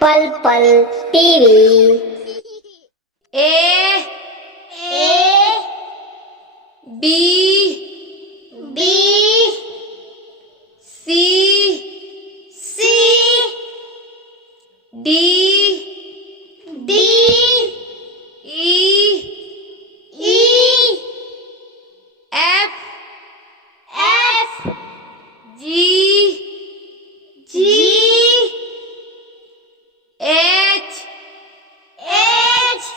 पल पल TV. A B B C C D D E E F F G G H H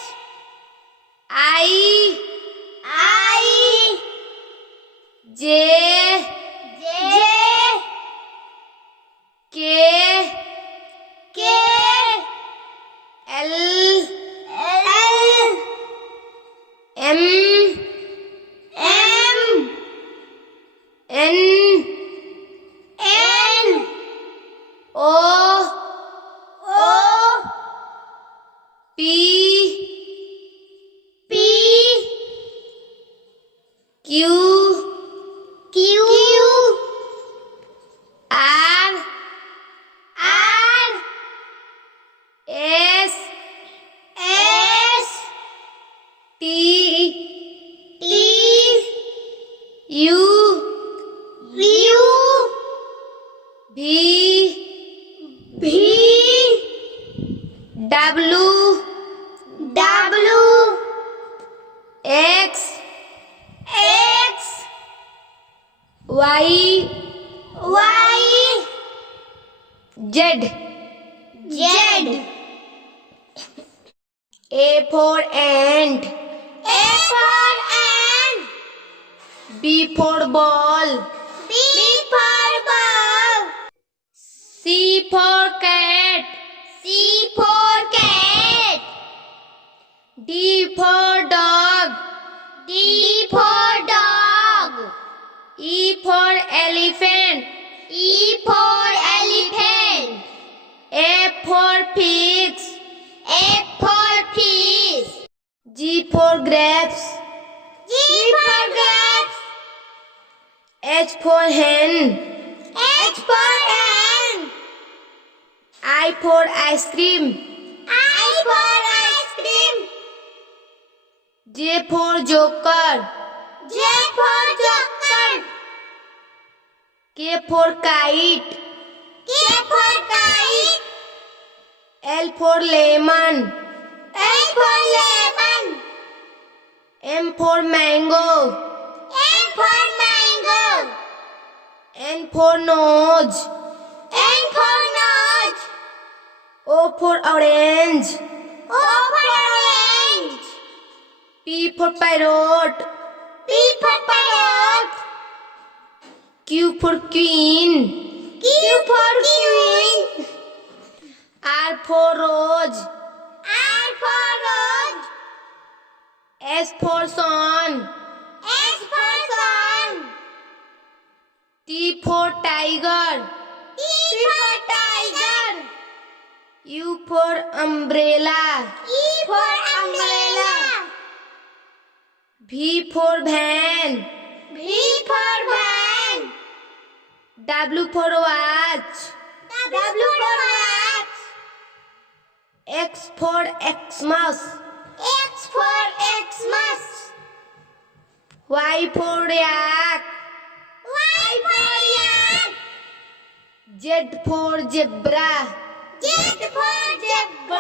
I I J J K K L L M M N N O O P P Q Q R R S S T T U U V V W W X X Y Y Z. Z. A for ant. A for ant. B for ball. B for ball. C for cat. C for cat. D for dog. D for dog. E for elephant. E for elephant. F for pigs. F for fish. G for grapes. G for grapes. H for hen. H for hen. I for ice cream. I for ice cream. J for joker. J for joker. K for kite. K for kite. L for lemon. L for lemon. M for mango. M for mango. N for nose. N for nose. O for orange. O for orange. P for parrot. P for parrot. Q for queen. Q for queen. R for rose. R for rose. S for sun. S for sun. T for tiger. T for tiger. U for umbrella. E for umbrella. V for van. V for van. W for watch. W for watch. X for Xmas. X for Xmas. Y for yak. Y for yak. Z for zebra. Z for zebra.